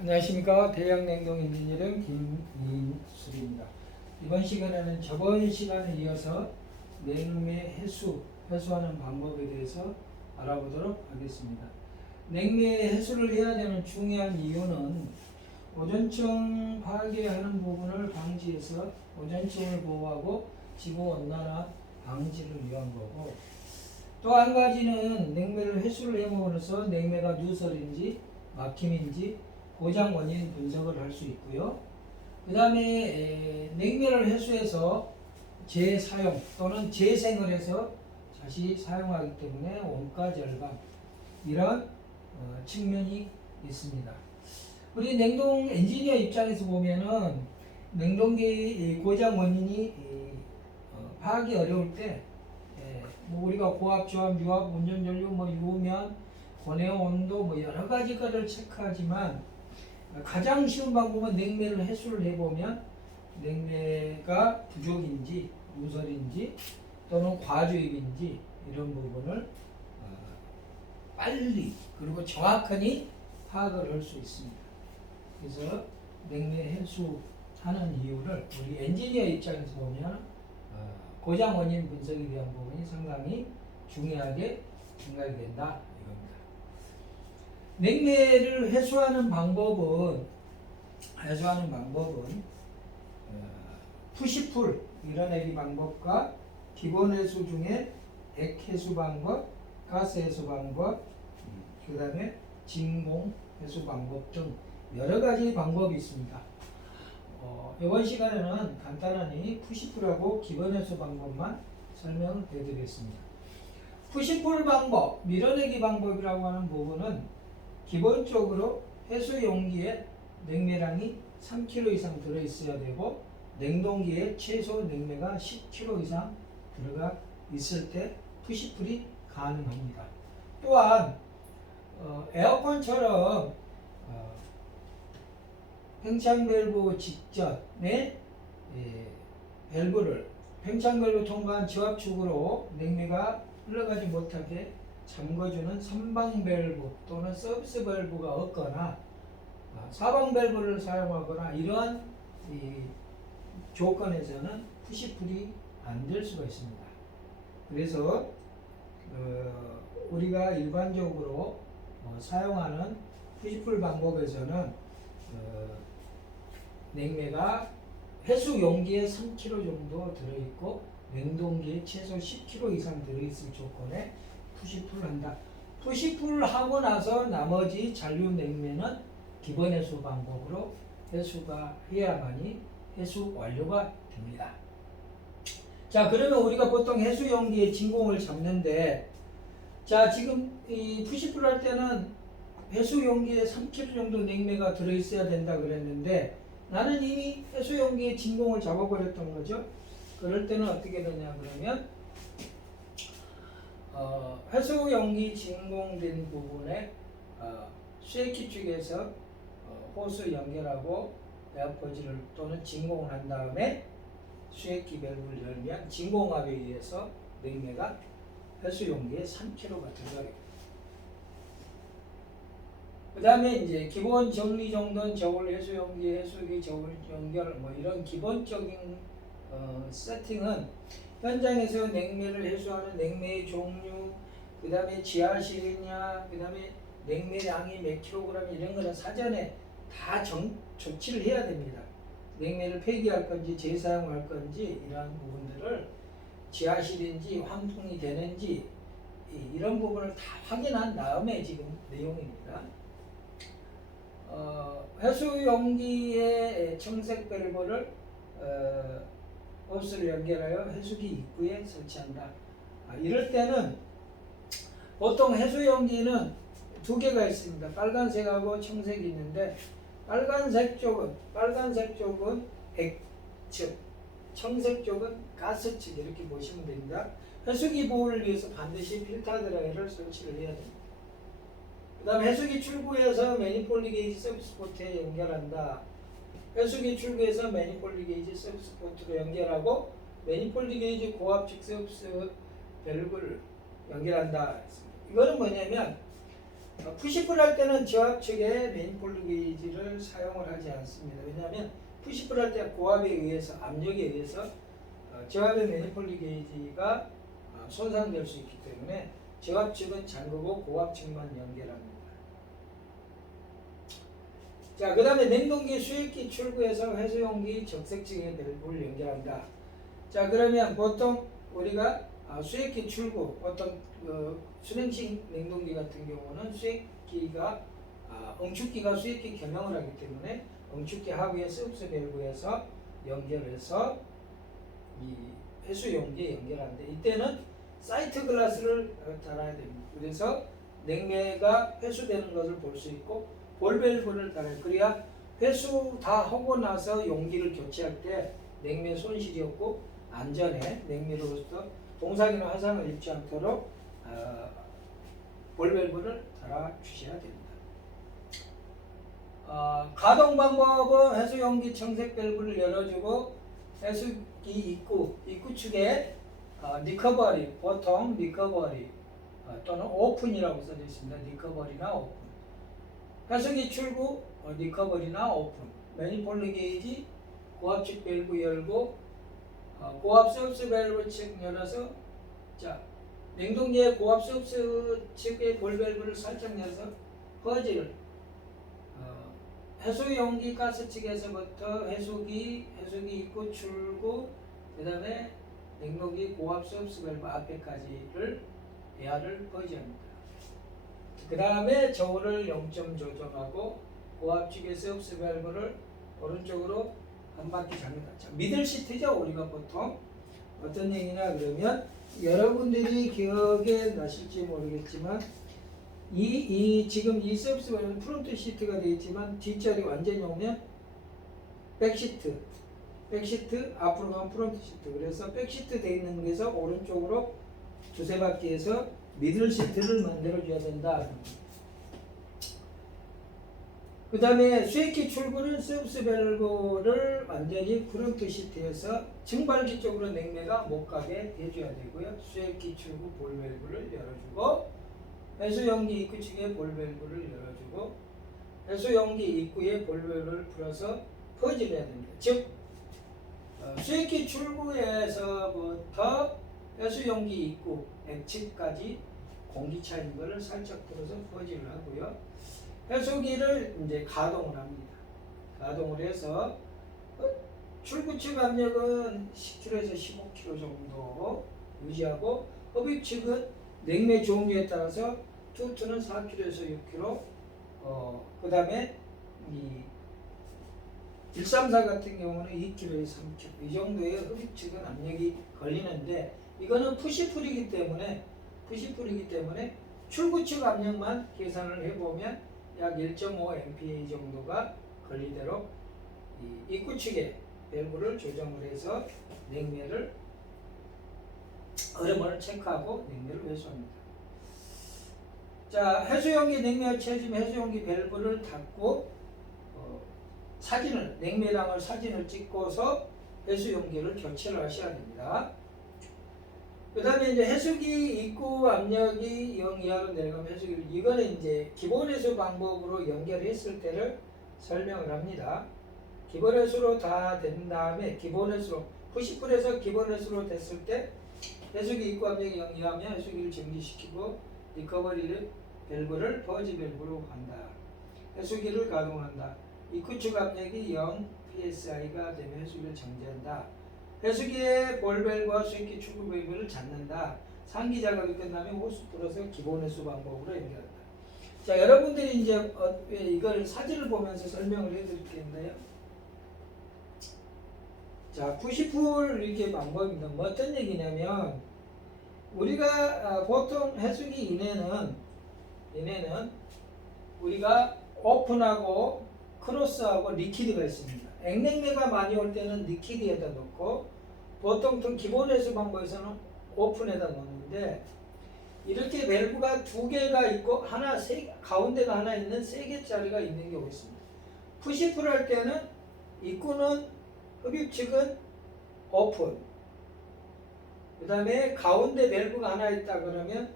안녕하십니까. 대양냉동 엔지니어링 김인수입니다. 이번 시간에는 저번 시간에 이어서 냉매 해수하는 방법에 대해서 알아보도록 하겠습니다. 냉매 해수를 해야 되는 중요한 이유는 오존층 파괴하는 부분을 방지해서 오존층을 보호하고 지구온난화 방지를 위한 거고, 또 한 가지는 냉매를 해수를 해먹으면서 냉매가 누설인지 막힘인지 고장 원인 분석을 할 수 있고요. 그 다음에 냉매를 해수해서 재사용 또는 재생을 해서 다시 사용하기 때문에 원가 절감, 이런 측면이 있습니다. 우리 냉동 엔지니어 입장에서 보면은 냉동기 고장 원인이 파악이 어려울 때 뭐 우리가 고압, 저압, 유압, 운전 전류, 유면, 고내어 온도 여러 가지 거를 체크하지만 가장 쉬운 방법은 냉매를 해수를 해보면 냉매가 부족인지 누설인지 또는 과주입인지 이런 부분을 빨리 그리고 정확하게 파악을 할 수 있습니다. 그래서 냉매 해수하는 이유를 우리 엔지니어 입장에서 보면 고장 원인 분석에 대한 부분이 상당히 중요하게 생각이 된다 이겁니다. 냉매를 해소하는 방법은 푸시풀 밀어내기 방법과 기본 해수 중에 액해수 방법, 가스 해수 방법, 그 다음에 진공 해수 방법 등 여러 가지 방법이 있습니다. 이번 시간에는 간단하니 푸시풀하고 기본 해수 방법만 설명을 해드리겠습니다. 푸시풀 방법, 밀어내기 방법이라고 하는 부분은 기본적으로 해수 용기에 냉매량이 3kg 이상 들어있어야 되고 냉동기에 최소 냉매가 10kg 이상 들어가 있을 때 푸시풀이 가능합니다. 또한 에어컨처럼 팽창 밸브 직전에 팽창 밸브 통과한 저압축으로 냉매가 흘러가지 못하게 잠궈주는 선방 밸브 또는 서비스 밸브가 없거나 사방 밸브를 사용하거나 이러한 조건에서는 푸시풀이 안 될 수가 있습니다. 그래서 우리가 일반적으로 사용하는 푸시풀 방법에서는 냉매가 해수 용기에 3kg 정도 들어있고 냉동기에 최소 10kg 이상 들어있을 조건에 푸시풀을 한다. 푸시풀을 하고 나서 나머지 잔류 냉매는 기본 해수 방법으로 해수가 해야만이 해수 완료가 됩니다. 자, 그러면 우리가 보통 해수 용기에 진공을 잡는데, 자, 지금 이 푸시풀 할 때는 해수 용기에 3kg 정도 냉매가 들어있어야 된다 그랬는데 나는 이미 해수 용기에 진공을 잡아버렸던 거죠. 그럴 때는 어떻게 되냐 그러면 해수 용기 진공된 부분에 쇠기 쪽에서 호스 연결하고 에어포지를 또는 진공을 한 다음에 쇠기 밸브를 열면 진공압에 의해서 냉매가 해수 용기에 3kg가 들어가게 됩니다. 그 다음에 이제 기본 정리 정돈, 저울 해수 용기, 해수기, 저울 연결 이런 기본적인 세팅은 현장에서 냉매를 해소하는 냉매의 종류, 그 다음에 지하실이냐, 그 다음에 냉매량이 몇 킬로그램 이런 거는 사전에 다 조치를 해야 됩니다. 냉매를 폐기할 건지 재사용할 건지 이런 부분들을 지하실인지 환풍이 되는지 이런 부분을 다 확인한 다음에 지금 내용입니다. 해수 용기의 청색 밸브를 호스를 연결하여 해수기 입구에 설치한다. 이럴 때는 보통 해수 용기는 두 개가 있습니다. 빨간색하고 청색이 있는데 빨간색 쪽은 액측, 청색 쪽은 가스측 이렇게 보시면 됩니다. 해수기 보호를 위해서 반드시 필터 드라이를 설치를 해야 됩니다. 그 다음 해수기 출구에서 매니폴드 게이지 서비스 포트에 연결한다. 해수기 출구에서 매니폴드 게이지 서비스 포트로 연결하고 매니폴드 게이지 고압측 서비스 밸브를 연결한다. 이거는 뭐냐면 푸시풀 할 때는 저압측에 매니폴드 게이지를 사용을 하지 않습니다. 왜냐하면 푸시풀 할 때 고압에 의해서 압력에 의해서 저압의 매니폴드 게이지가 손상될 수 있기 때문에 저압 측은 잠그고 고압 측만 연결합니다. 자, 그 다음에 냉동기 수액기 출구에서 해수용기 적색층의 밸브를 연결한다. 자, 그러면 보통 우리가 수액기 출구, 어떤 수냉식 냉동기 같은 경우는 수액기가 응축기가 수액기 겸용을 하기 때문에 응축기 하부의 서브스 밸브에서 연결해서 이 해수용기에 연결하는데 이때는 사이트 글라스를 달아야 됩니다. 그래서 냉매가 회수되는 것을 볼 수 있고 볼 밸브를 달아요. 그래야 회수 다 하고 나서 용기를 교체할 때 냉매 손실이 없고 안전에 냉매로부터 동상이나 화상을 입지 않도록 볼 밸브를 달아 주셔야 됩니다. 가동 방법은 해수용기 청색 밸브를 열어주고 해수기 입구 측에 리커버리, 보통 리커버리 또는 오픈이라고 써져 있습니다. 리커버리나 오픈. 해수기 출구 리커버리나 오픈. 매니폴드 게이지 고압 측 밸브 열고 고압 서브스 밸브 측 열어서 자 냉동기의 고압 서브스 측의 볼 밸브를 살짝 열어서 퍼지를 해수용기 가스 측에서부터 해수기 입구 출구 그 다음에 냉동기 고압 서브스 밸브 앞에까지를 에어를 퍼지합니다. 그 다음에 저울을 0점 조정하고 고압 측의 서브스 밸브를 오른쪽으로 한 바퀴 잡니다. 자, 미들 시트죠. 우리가 보통 어떤 얘기냐 그러면 여러분들이 기억에 나실지 모르겠지만 지금 이 서비스 밸브는 프론트 시트가 되어 있지만 뒷자리 완전히 오면 백시트 앞으로 가면 프론트 시트. 그래서 백시트 되어 있는 데서 오른쪽으로 두세 바퀴에서 미들 시트를 만들어 줘야 된다. 그 다음에 수액기 출구는 서비스 밸브를 완전히 프론트 시트에서 증발기 쪽으로 냉매가 못 가게 해줘야 되고요. 수액기 출구 볼 밸브를 열어주고 해수용기 입구 측에 볼 밸브를 열어주고 해수용기 입구에 볼 밸브를 풀어서 퍼지를 해야 됩니다. 즉 수액기 출구에서부터 해수용기 입구 액측까지 공기차인 것을 살짝 풀어서 퍼지를 하고요. 해수기를 이제 가동을 합니다. 가동을 해서 출구 측 압력은 10kg에서 15kg 정도 유지하고 흡입 측은 냉매 종류에 따라서 투트는 4kg에서 6kg 그 다음에 이 134 같은 경우는 2kg에서 3kg 이 정도의 흡입 측은 압력이 걸리는데 이거는 푸시풀이기 때문에 출구 측 압력만 계산을 해보면 약 1.5 MPa 정도가 걸리도록 이 입구 측에 밸브를 조정을 해서 냉매를 얼음을 체크하고 냉매를 회수합니다. 자, 해수용기 냉매 채워지면 해수용기 밸브를 닫고 냉매량을 사진을 찍고서 해수용기를 교체를 하셔야 됩니다. 그 다음에 이제 해수기 입구 압력이 0 이하로 내려가면 해수기를 이거는 이제 기본 해수 방법으로 연결했을 때를 설명을 합니다. 기본 해수로 다 된 다음에 기본 해수로 푸시풀에서 기본 해수로 됐을 때 해수기 입구 압력이 0 이하면 해수기를 정지시키고 리커버리 밸브를 퍼지 밸브로 한다. 해수기를 가동한다. 입구 측 압력이 0 psi가 되면 해수기를 정지한다. 해수기의 볼 밸브와 수액기 출구 밸브를 잡는다. 상기 작업이 끝나면 호스 풀어서 기본 해수 방법으로 연결한다. 자, 여러분들이 이제 이걸 사진을 보면서 설명을 해드릴게요. 자, 푸시풀 이렇게 방법입니다. 뭐 어떤 얘기냐면 우리가 보통 해수기 이내는 우리가 오픈하고 크로스하고 리퀴드가 있습니다. 액냉매가 많이 올 때는 리퀴드에다 넣고 보통 기본 해수 방법에서는 오픈에다 넣는데 이렇게 밸브가 두 개가 있고 가운데가 하나 있는 세 개짜리가 있는 경우가 있습니다. 푸시풀 할 때는 입구는 흡입 측은 오픈 그 다음에 가운데 밸브가 하나 있다 그러면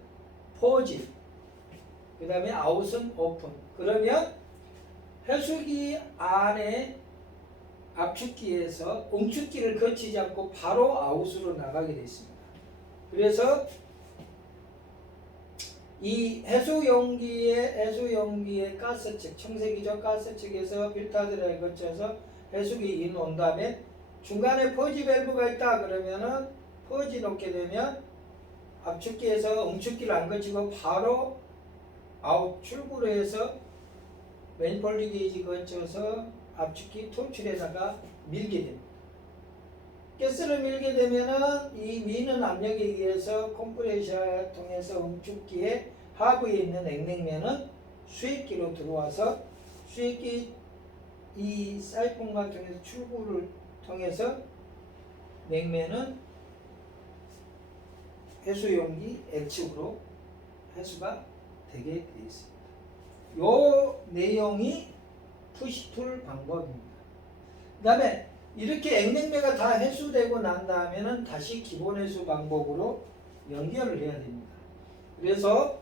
4G 그 다음에 아웃은 오픈. 그러면 해수기 안에 압축기에서 응축기를 거치지 않고 바로 아웃으로 나가게 되어 있습니다. 그래서 이 해수용기의 가스측, 청색이죠. 가스측에서 필터들에 거쳐서 해수기 인 온 다음에 중간에 퍼지 밸브가 있다 그러면은 퍼지 놓게 되면 압축기에서 응축기를 안 거치고 바로 아웃 출구로 해서 매니폴드 게이지 거쳐서 압축기 통출에다가 밀게 됩니다. 가스를 밀게 되면은 이 미는 압력에 의해서 컴프레셔를 통해서 응축기의 하부에 있는 냉면은 수액기로 들어와서 수액기 이 사이폰과 통해서 출구를 통해서 냉면은 해수용기 액축으로 해수가 되게 되어 있습니다. 요 내용이 푸시풀 방법입니다. 그 다음에 이렇게 액냉매가 다 해수되고 난 다음에는 다시 기본 해수 방법으로 연결을 해야 됩니다. 그래서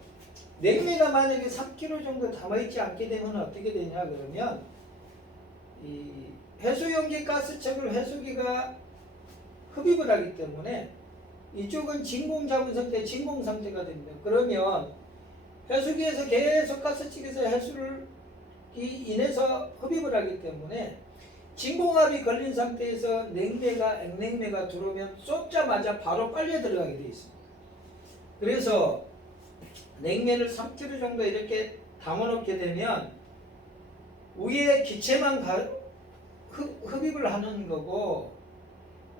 냉매가 만약에 3kg 정도 담아있지 않게 되면 어떻게 되냐 그러면 이 해수용기 가스척을 해수기가 흡입을 하기 때문에 이쪽은 진공 잡은 상태, 진공 상태가 됩니다. 그러면 해수기에서 계속 가스측에서 해수를 인해서 흡입을 하기 때문에 진공압이 걸린 상태에서 냉매가 액냉매가 들어오면 쏟자마자 바로 빨려 들어가게 되어 있습니다. 그래서 냉매를 3kg 정도 이렇게 담아놓게 되면 위에 기체만 흡입을 하는 거고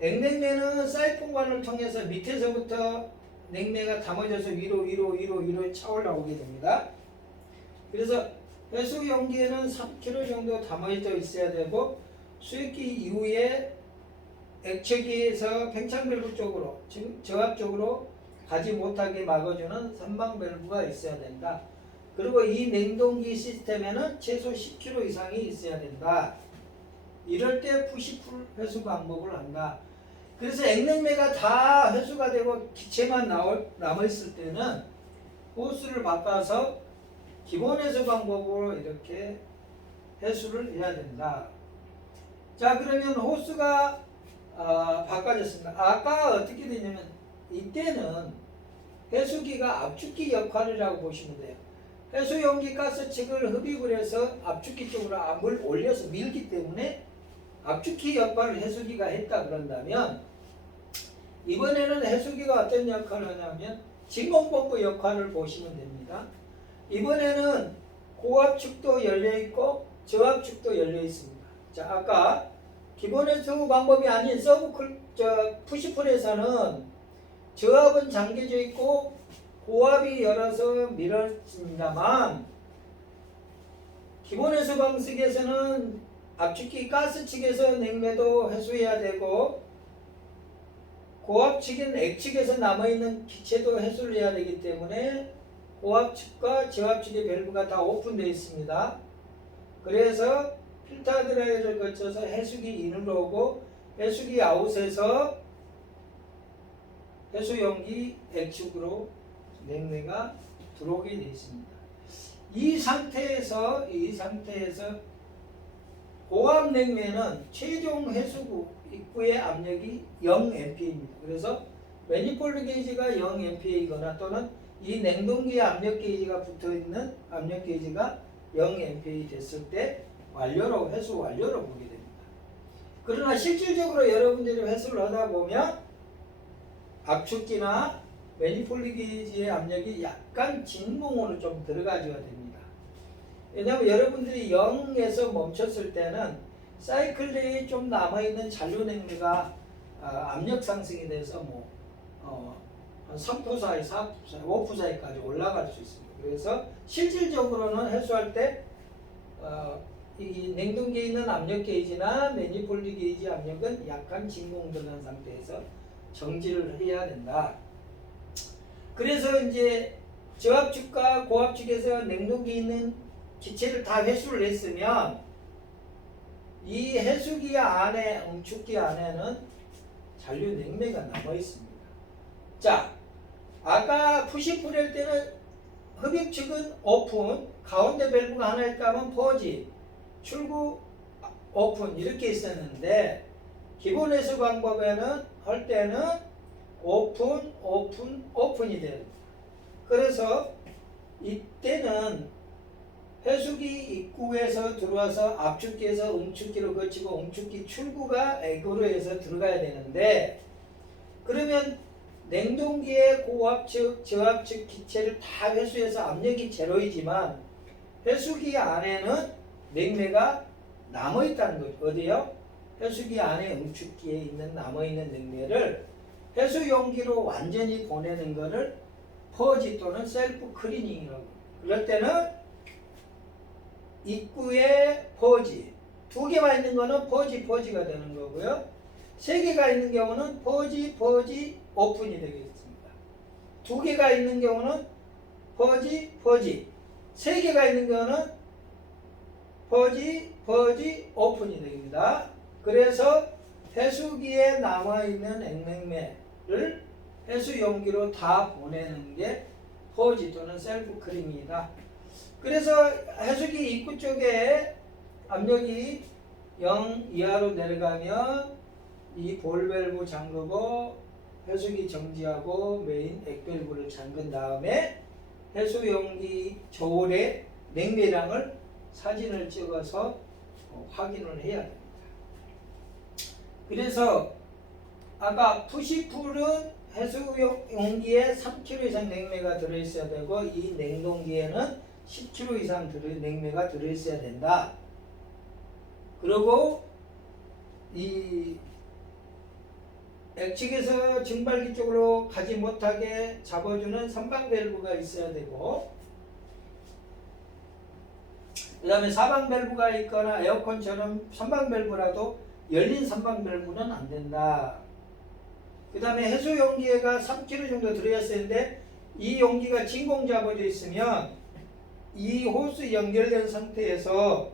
액냉매는 사이폰관을 통해서 밑에서부터 냉매가 담아져서 위로 차올라오게 됩니다. 그래서 해수 용기에는 3kg 정도 담아져 있어야 되고 수액기 이후에 액체기에서 팽창 밸브 쪽으로 지금 저압 쪽으로 가지 못하게 막아주는 선방 밸브가 있어야 된다. 그리고 이 냉동기 시스템에는 최소 10kg 이상이 있어야 된다. 이럴 때 푸시풀 회수 방법을 한다. 그래서 액냉매가 다 회수가 되고 기체만 남아있을 때는 호스를 바꿔서 기본 회수 방법으로 이렇게 회수를 해야 된다. 자, 그러면 호스가 바꿔졌습니다. 아까 어떻게 되냐면 이때는 회수기가 압축기 역할이라고 보시면 돼요. 해수용기 가스측을 흡입을 해서 압축기 쪽으로 압을 올려서 밀기 때문에 압축기 역할을 해수기가 했다 그런다면 이번에는 해수기가 어떤 역할을 하냐면 진공펌프 역할을 보시면 됩니다. 이번에는 고압축도 열려있고 저압축도 열려있습니다. 자, 아까 기본 해수 방법이 아닌 푸시풀에서는 저압은 잠겨져 있고 고압이 열어서 밀어집니다만 기본 해수 방식에서는 압축기 가스 측에서 냉매도 해수해야 되고 고압 측인 액측에서 남아있는 기체도 해수를 해야 되기 때문에 고압 측과 저압 측의 밸브가 다 오픈되어 있습니다. 그래서 필터 드라이를 거쳐서 해수기 인으로 오고 해수기 아웃에서 해수용기 액축으로 냉매가 들어오게 되어 있습니다. 이 상태에서 고압 냉매는 최종 해수구 입구의 압력이 0mPa입니다. 그래서 매니폴드 게이지가 0mPa이거나 또는 이 냉동기의 압력 게이지가 붙어있는 압력 게이지가 0mPa 됐을 때 회수 완료로 보게 됩니다. 그러나 실질적으로 여러분들이 회수를 하다 보면 압축기나 매니폴드 게이지의 압력이 약간 진공으로 좀 들어가줘야 됩니다. 왜냐하면 여러분들이 0에서 멈췄을 때는 사이클 내에 좀 남아있는 잔류 냉매가 압력 상승이 돼서 한 3프 사이, 4프 사이, 5프 사이까지 올라갈 수 있습니다. 그래서 실질적으로는 해수할 때 이 냉동기에 있는 압력 게이지나 매니폴드 게이지 압력은 약간 진공 들어간 상태에서 정지를 해야 된다. 그래서 이제 저압축과 고압축에서 냉동기에 있는 기체를 다 회수를 했으면 이 해수기 안에 응축기 안에는 잔류 냉매가 남아 있습니다. 자, 아까 푸시풀 때는 흡입 측은 오픈, 가운데 밸브가 하나 있다면 퍼지, 출구 오픈 이렇게 있었는데 기본 해수 방법에는 할 때는 오픈이 돼요. 그래서 이때는 해수기 입구에서 들어와서 압축기에서 응축기로 거치고 응축기 출구가 액으로 해서 들어가야 되는데 그러면 냉동기의 고압측, 저압측 기체를 다 회수해서 압력이 제로이지만 해수기 안에는 냉매가 남아있다는 거죠. 어디요? 해수기 안에 응축기에 있는 남아있는 냉매를 해수 용기로 완전히 보내는 것을 퍼지 또는 셀프 클리닝이라고. 그럴 때는 입구에 퍼지 2개만 있는 거는 퍼지가 되는 거고요. 3개가 있는 경우는 퍼지 오픈이 되겠습니다. 2개가 있는 경우는 퍼지 3개가 있는 경우는 퍼지 오픈이 됩니다. 그래서 해수기에 남아있는 액냉매를 해수 용기로 다 보내는 게 퍼지 또는 셀프 클리닝이다. 그래서 해수기 입구 쪽에 압력이 0 이하로 내려가면 이 볼 밸브 잠그고 해수기 정지하고 메인 액밸브를 잠근 다음에 해수 용기 저울의 냉매량을 사진을 찍어서 확인을 해야 됩니다. 그래서 아까 푸시풀은 해수 용기에 3kg 이상 냉매가 들어있어야 되고 이 냉동기에는 10kg 이상 냉매가 들어있어야 된다. 그리고 이 액측에서 증발기 쪽으로 가지 못하게 잡아주는 선방 밸브가 있어야 되고 그 다음에 사방 밸브가 있거나 에어컨처럼 선방 밸브라도 열린 선방 밸브는 안 된다. 그 다음에 해수 용기가 3kg 정도 들어있어야 되는데 이 용기가 진공 잡아져 있으면 이 호스 연결된 상태에서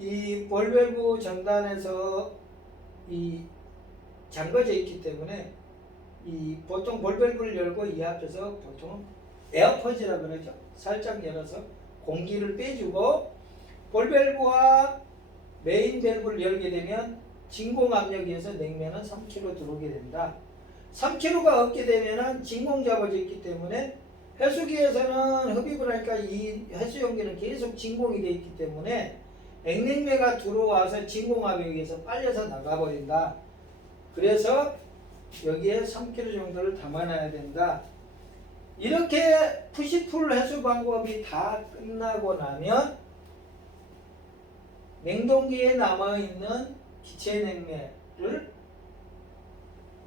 이 볼 밸브 전단에서 이 잠궈져 있기 때문에 이 보통 볼 밸브를 열고 이 앞에서 보통 에어퍼지라 그러죠. 살짝 열어서 공기를 빼주고 볼 밸브와 메인 밸브를 열게 되면 진공 압력에 의해서 냉매는 3kg 들어오게 된다. 3kg가 없게 되면은 진공 잡아져 있기 때문에 해수기에서는 흡입을 하니까 이 해수 용기는 계속 진공이 되어 있기 때문에 액냉매가 들어와서 진공압에 의해서 빨려서 나가버린다. 그래서 여기에 3kg 정도를 담아놔야 된다. 이렇게 푸시풀 해수 방법이 다 끝나고 나면 냉동기에 남아있는 기체 냉매를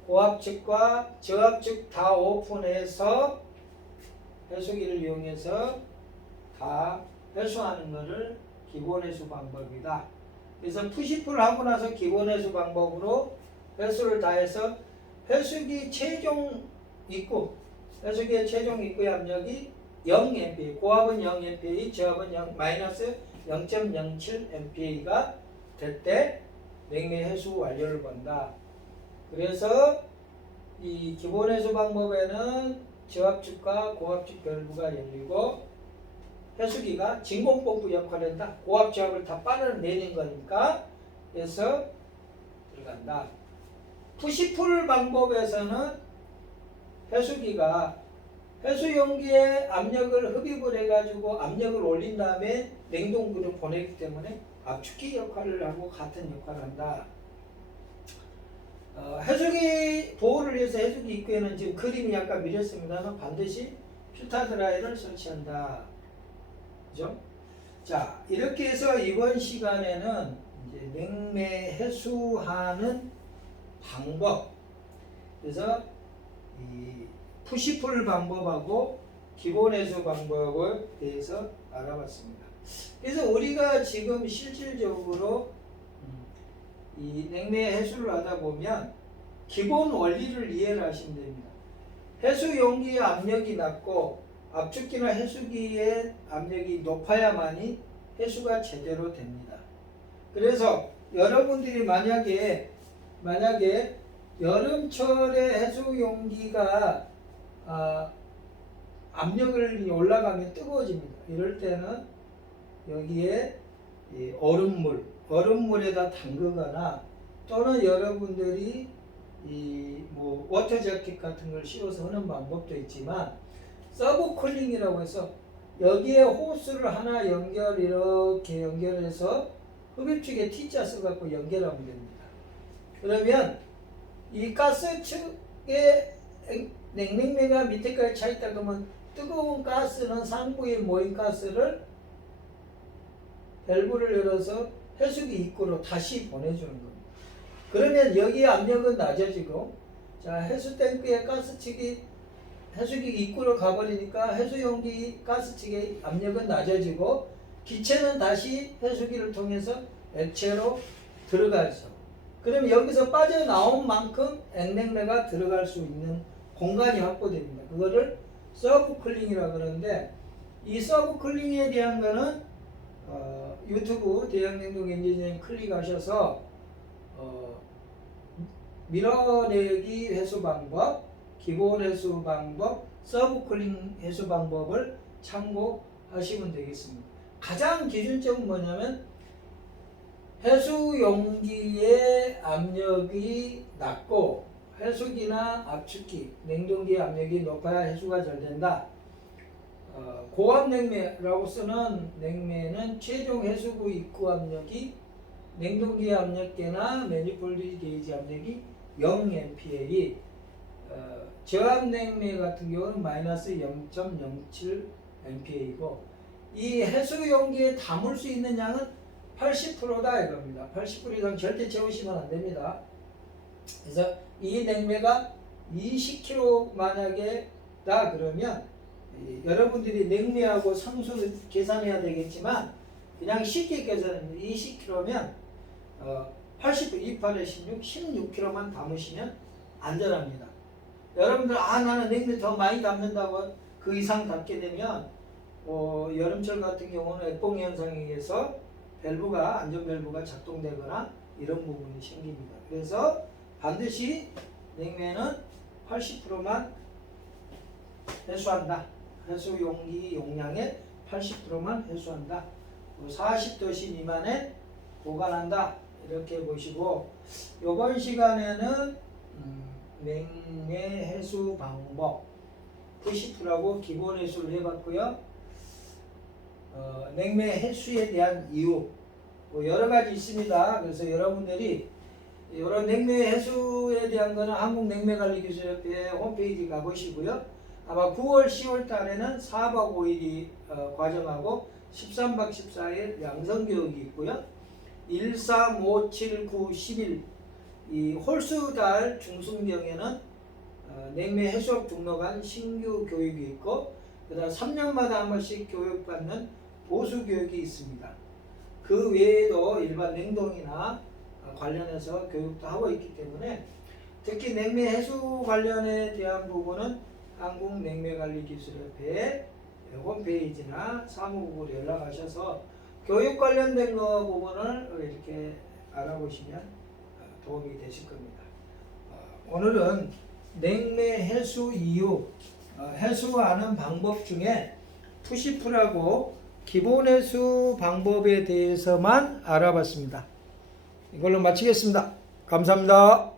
고압측과 저압측 다 오픈해서 해수기를 이용해서 다 회수하는 것을 기본 회수 방법이다. 그래서 푸시풀 하고 나서 기본 회수 방법으로 회수를 다 해서 회수기 최종 입구, 회수기의 최종 입구의 압력이 0MPa, 고압은 0MPa, 저압은 마이너스 0.07MPa가 될 때 냉매 해수 완료를 본다. 그래서 이 기본 해수 방법에는 저압측과 고압측 밸브가 열리고 해수기가 진공펌프 역할을 한다. 고압 저압을 다 빨아내는 거니까 그래서 들어간다. 푸시풀 방법에서는 해수기가 해수 용기에 압력을 흡입을 해가지고 압력을 올린 다음에 냉동기로 보내기 때문에 압축기 역할을 하고 같은 역할을 한다. 해수기 보호를 위해서 해수기 입구에는 지금 그림이 약간 밀렸습니다만 반드시 필터 드라이를 설치한다. 그죠? 자, 이렇게 해서 이번 시간에는 이제 냉매 해수하는 방법, 그래서 이 푸시풀 방법하고 기본 해수 방법에 대해서 알아봤습니다. 그래서 우리가 지금 실질적으로 이 냉매 해수를 하다 보면 기본 원리를 이해를 하시면 됩니다. 해수 용기의 압력이 낮고 압축기나 해수기의 압력이 높아야만이 해수가 제대로 됩니다. 그래서 여러분들이 만약에 여름철에 해수 용기가 압력을 올라가면 뜨거워집니다. 이럴 때는 여기에 이 얼음물에다 담그거나 또는 여러분들이 이 뭐 워터 자켓 같은 걸 씌워서 하는 방법도 있지만 서브쿨링이라고 해서 여기에 호스를 하나 이렇게 연결해서 흡입축에 T자 써갖고 연결하면 됩니다. 그러면 이 가스 측에 냉랭매가 밑에까지 차 있다 그러면 뜨거운 가스는 상부에 모인 가스를 밸브를 열어서 해수기 입구로 다시 보내주는 겁니다. 그러면 여기에 압력은 낮아지고 자 해수 탱크의 가스 측이 해수기 입구로 가버리니까 해수용기 가스 측의 압력은 낮아지고 기체는 다시 해수기를 통해서 액체로 들어가죠. 그럼 여기서 빠져나온 만큼 액냉매가 들어갈 수 있는 공간이 확보됩니다. 그거를 서브쿨링이라고 그러는데 이 서브쿨링에 대한 거는 유튜브 대형냉동 엔지니어링 클릭하셔서 밀어내기 회수 방법, 기본 회수 방법, 서브쿨링 회수 방법을 참고하시면 되겠습니다. 가장 기준점은 뭐냐면 해수 용기의 압력이 낮고 해수기나 압축기, 냉동기의 압력이 높아야 해수가 잘 된다. 고압 냉매라고 쓰는 냉매는 최종 해수구 입구 압력이 냉동기 압력계나 매니폴드 게이지 압력이 0mpa, 저압 냉매 같은 경우는 마이너스 0.07 mpa이고 이 해수 용기에 담을 수 있는 양은 80%다 이겁니다. 80% 이상 절대 채우시면 안 됩니다. 그래서 이 냉매가 20kg 만약에 다 그러면 여러분들이 냉매하고 상수 계산해야 되겠지만 그냥 쉽게 계산하면 20kg면 80, 28에 16kg만 담으시면 안전합니다. 여러분들 나는 냉매 더 많이 담는다고 그 이상 담게 되면 여름철 같은 경우는 액봉 현상에 의해서 밸브가 안전 밸브가 작동되거나 이런 부분이 생깁니다. 그래서 반드시 냉매는 80%만 회수한다. 해수 용기 용량의 80%만 회수한다. 40도씨 미만에 보관한다. 이렇게 보시고 이번 시간에는 냉매 해수 방법 푸시프라고 기본 해수를 해봤고요. 냉매 해수에 대한 이유 여러 가지 있습니다. 그래서 여러분들이 이런 냉매 해수에 대한 거는 한국냉매관리기술협회 홈페이지 가보시고요. 아마 9월, 10월 달에는 4박 5일이 과정하고 13박 14일 양성교육이 있고요. 1, 3, 5, 7, 9, 10일 이 홀수달 중순경에는 냉매 해수업 등록한 신규 교육이 있고 그다음 3년마다 한 번씩 교육받는 보수 교육이 있습니다. 그 외에도 일반 냉동이나 관련해서 교육도 하고 있기 때문에 특히 냉매 해수 관련에 대한 부분은 한국냉매관리기술협회 홈페이지나 사무국으로 연락하셔서 교육 관련된 거 부분을 이렇게 알아보시면 도움이 되실 겁니다. 오늘은 냉매 해수 이유, 해수하는 방법 중에 푸시프라고 기본 해수 방법에 대해서만 알아봤습니다. 이걸로 마치겠습니다. 감사합니다.